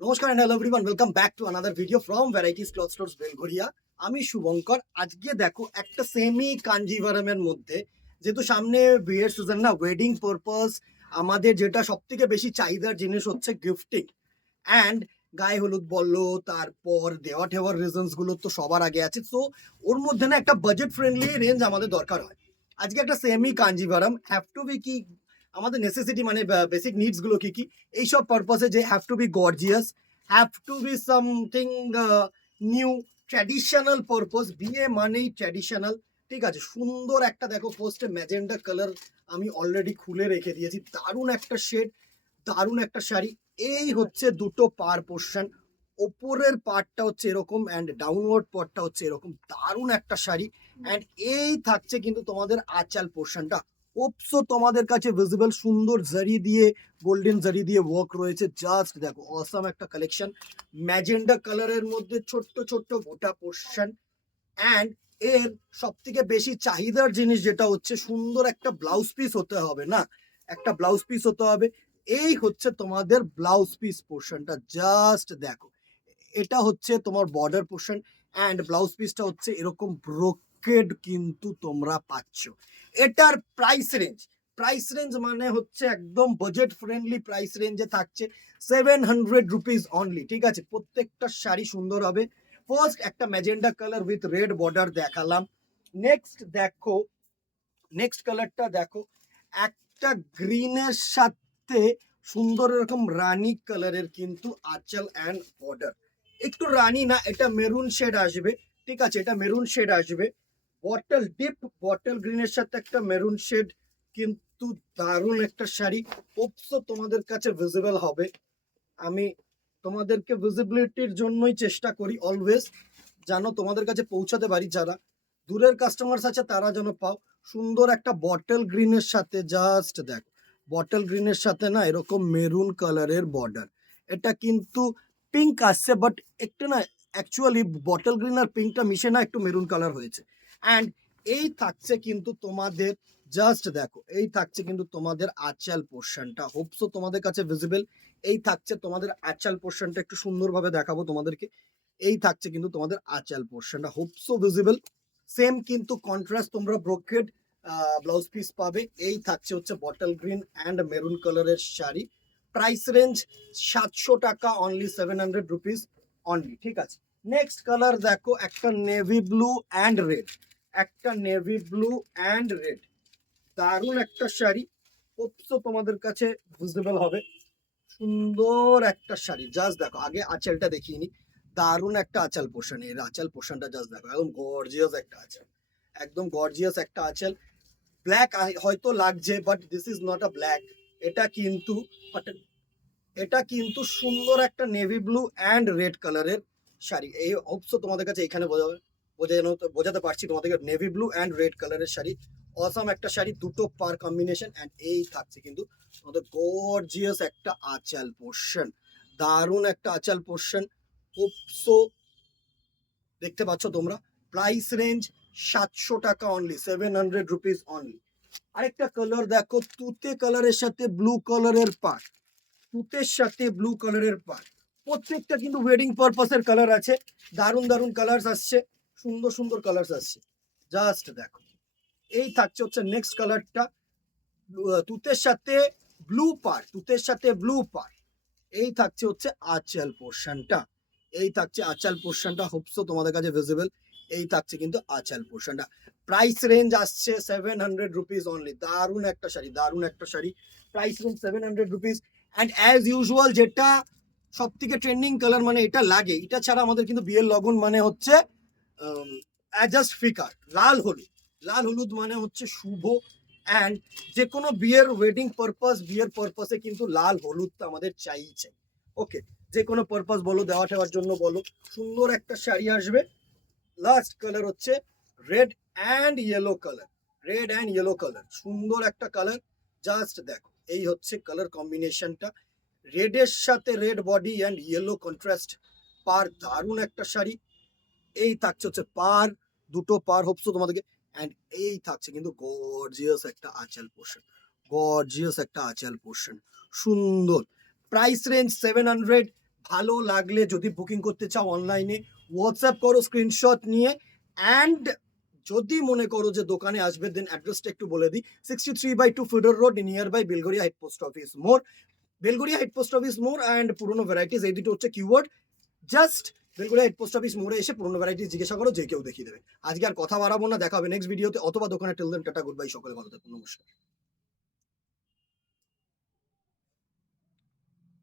নমস্কার and hello everyone, welcome back to another video from Varieties Cloth Stores Belgharia. আমি শুভঙ্কর। আজকে দেখো একটা সেমি কাঞ্জিভারামের মধ্যে, যেহেতু সামনে বিয়ের সিজন না, ওয়েডিং পারপাস আমাদের যেটা সব থেকে বেশি চাহিদার জিনিস হচ্ছে গিফটিং অ্যান্ড গায়ে হলুদ বললো, তারপর দেওয়া ঠেওয়ার রিজনস গুলো তো সবার আগে আছে। সো ওর মধ্যে না একটা বাজেট ফ্রেন্ডলি রেঞ্জ আমাদের দরকার হয়। আজকে একটা semi Kanjeevaram have to be কি আমাদের নেসেসিটি মানে বেসিক নিডস গুলো কি কি এইসব পারপাসে, যে have to be gorgeous, have to be something new, traditional purpose. বিয়ে মানেই ট্র্যাডিশনাল, ঠিক আছে। সুন্দর একটা দেখো পোস্টে ম্যাজেন্ডা কালার আমি অলরেডি খুলে রেখে দিয়েছি, দারুণ একটা শেড, দারুণ একটা শাড়ি। এই হচ্ছে দুটো পার পোর্শন, ওপরের পার্টটা হচ্ছে এরকম অ্যান্ড ডাউনওয়ার্ড পার্টটা হচ্ছে এরকম, দারুণ একটা শাড়ি। অ্যান্ড এই থাকছে কিন্তু তোমাদের আঁচাল পোর্শনটা, ওপসো তোমাদের কাছে ভিজিবল, সুন্দর জারি দিয়ে, গোল্ডেন জারি দিয়ে ওয়ার্ক রয়েছে। জাস্ট দেখো অসাম একটা কালেকশন, ম্যাজেন্ডা কালারের মধ্যে ছোট্ট ছোট্ট গোটা পোর্শন। অ্যান্ড এর সব থেকে বেশি চাহিদার জিনিস যেটা হচ্ছে সুন্দর একটা ব্লাউজ পিস হতে হবে না, একটা ব্লাউজ পিস হতে হবে। এই হচ্ছে তোমাদের ব্লাউজ পিস পোর্শনটা, জাস্ট দেখো এটা হচ্ছে তোমার বর্ডার পোর্শন অ্যান্ড ব্লাউজ পিসটা হচ্ছে এরকম ব্রোকেড কিন্তু তোমরা পাচ্ছ। এটার প্রাইস রেঞ্জ মানে হচ্ছে একদম বাজেট ফ্রেন্ডলি প্রাইস রেঞ্জে থাকছে 700 রুপিস অনলি, ঠিক আছে। প্রত্যেকটা শাড়ি সুন্দর হবে। ফার্স্ট একটা magenta colour with red border দেখালাম। নেক্সট কালারটা দেখো, একটা গ্রিনের সাথে সুন্দর এরকম রানী কালারের কিন্তু আঁচল অ্যান্ড বর্ডার, একটু রানী না, এটা মেরুন শেড আসবে, ঠিক আছে, এটা মেরুন শেড আসবে। বটল গ্রিনের সাথে একটা মেরুন শেড, কিন্তু দারুণ একটা শাড়ি। ওপসো তোমাদের কাছে ভিজিবল হবে, আমি তোমাদেরকে ভিজিবিলিটির জন্যই চেষ্টা করি অলওয়েজ, জানো তোমাদের কাছে পৌঁছাতে পারি, যারা দূরের কাস্টমার্স আছে তারা যেন পাও। সুন্দর একটা বটল গ্রিনের সাথে, জাস্ট দেখো বটল গ্রিনের সাথে না এরকম মেরুন কালারের বর্ডার। এটা কিন্তু পিঙ্ক আসছে, বাট একটু না, অ্যাকচুয়ালি বটল গ্রিন আর পিঙ্কটা মিশে না একটু মেরুন কালার হয়েছে। অ্যান্ড এই থাকছে কিন্তু তোমাদের, জাস্ট দেখো এই থাকছে কিন্তু তোমাদের আঁচল পোর্শনটা, হোপসো তোমাদের কাছে ভিজিবল। এই থাকছে তোমাদের আঁচল পোর্শনটা, একটু সুন্দরভাবে দেখাবো তোমাদেরকে। এই থাকছে কিন্তু তোমাদের আঁচল পোর্শনটা, হোপসো ভিজিবল। সেম কিন্তু কন্ট্রাস্ট তোমরা ব্রোকেড ব্লাউজ পিস পাবে। এই থাকছে হচ্ছে বটল গ্রিন অ্যান্ড মেরুন কালারের শাড়ি। প্রাইস রেঞ্জ 700 টাকা অনলি, 700 রুপিস অনলি, ঠিক আছে। নেক্সট কালার দেখো, একটা নেভি ব্লু অ্যান্ড রেড, একটা নেভি ব্লু অ্যান্ড রেড, দারুণ একটা শাড়ি। হোপসো তোমাদের কাছে ভিজিবল হবে, সুন্দর একটা শাড়ি। জাস্ট দেখো আগে আঁচলটা দেখিয়ে নি, দারুণ একটা আঁচল পোর্শন, এর আঁচল পোর্শনটা জাস্ট দেখো, একদম গর্জিয়াস একটা আঁচল, একদম গর্জিয়াস একটা আঁচল। ব্ল্যাক হয়তো লাগছে, but this is not a black, এটা কিন্তু but এটা কিন্তু সুন্দর একটা নেভি ব্লু অ্যান্ড রেড কালারের শাড়ি। এই অবশ্য তোমাদের কাছে এখানে বোঝাতে পারছি তোমাদেরকে, নেভি ব্লু অ্যান্ড রেড কালারের শাড়ি, অসাম একটা শাড়ি, দুটো পার কম্বিনেশন। অ্যান্ড এই থাকছে কিন্তু তোমাদের গর্জিয়াস একটা আঁচল পোর্শন, দারুণ একটা আঁচল পোর্শন। হোপসো দেখতে পাচ্ছ তোমরা। প্রাইস রেঞ্জ 700 টাকা অনলি, 700 রুপিস অনলি। আরেকটা কালার দেখো, তুতে কালারের সাথে ব্লু কালারের পার, তুতের সাথে ব্লু কালারের পার। প্রত্যেকটা কিন্তু ওয়েডিং পারপাসের কালার আছে, দারুণ দারুণ কালার্স আসছে, সুন্দর সুন্দর কালার্স আসছে। জাস্ট দেখো এই থাকছে হচ্ছে নেক্সট কালারটা, তুতের সাথে ব্লু পার, তুতের সাথে ব্লু পার। এই থাকছে হচ্ছে আঁচল পোর্শনটা, এই থাকছে আঁচল পোর্শনটা, হোপসো তোমাদের কাছে ভিজিবল। এই থাকছে কিন্তু আঁচল পোর্শনটা। প্রাইস রেঞ্জ আসছে 700 রুপিস অনলি, দারুণ একটা শাড়ি, দারুণ একটা sari. Price range 700 rupees. And as usual যেটা সব থেকে ট্রেন্ডিং কালার মানে এটা লাগে, এটা ছাড়া আমাদের কিন্তু বিয়ের লগন মানে হচ্ছে জাস্ট ফিকার লাল হলুদ মানে হচ্ছে শুভ। অ্যান্ড যে কোনো বিয়ের পারপাসে কিন্তু লাল হলুদটা আমাদের চাই। ওকে, যে কোনো পারপাস বলো, দেওয়া ঠেওয়ার জন্য বলো, সুন্দর একটা শাড়ি আসবে। লাস্ট কালার হচ্ছে রেড অ্যান্ড ইয়েলো কালার, সুন্দর একটা কালার। জাস্ট দেখো এই হচ্ছে কালার কম্বিনেশনটা, রেডের সাথে red body and yellow contrast পার, দারুণ একটা শাড়ি। এই থাকছে হচ্ছে পার, দুটো পার হোপসো তোমাদেরকে। অ্যান্ড এই থাকছে কিন্তু গর্জিয়াস একটা আঁচল পোর্শন, সুন্দর। প্রাইস রেঞ্জ 700, ভালো লাগলে যদি বুকিং করতে চাও অনলাইনে হোয়াটসঅ্যাপ করো স্ক্রিনশট নিয়ে। অ্যান্ড যদি মনে করো যে দোকানে আসবে দেন অ্যাড্রেসটা একটু বলে দিই, 63/2 feeder road, near by Belgharia head post office মোড়। বেলগড়িয়া হেড পোস্ট অফিস মোড় অ্যান্ড পুরনো ভ্যারাইটিস, এই দুটো হচ্ছে keyword. Just Belgharia head post office মোড়ে এসে পুরনো ভ্যারাইটিস জিজ্ঞাসা করো, যে কেউ দেখিয়ে দেবে। আজকে আর কথা বাড়াবো না, দেখা হবে নেক্সট ভিডিওতে অথবা দোকানে। Till then tata, good bye, সকলে ভালো থাকুন, নমস্কার।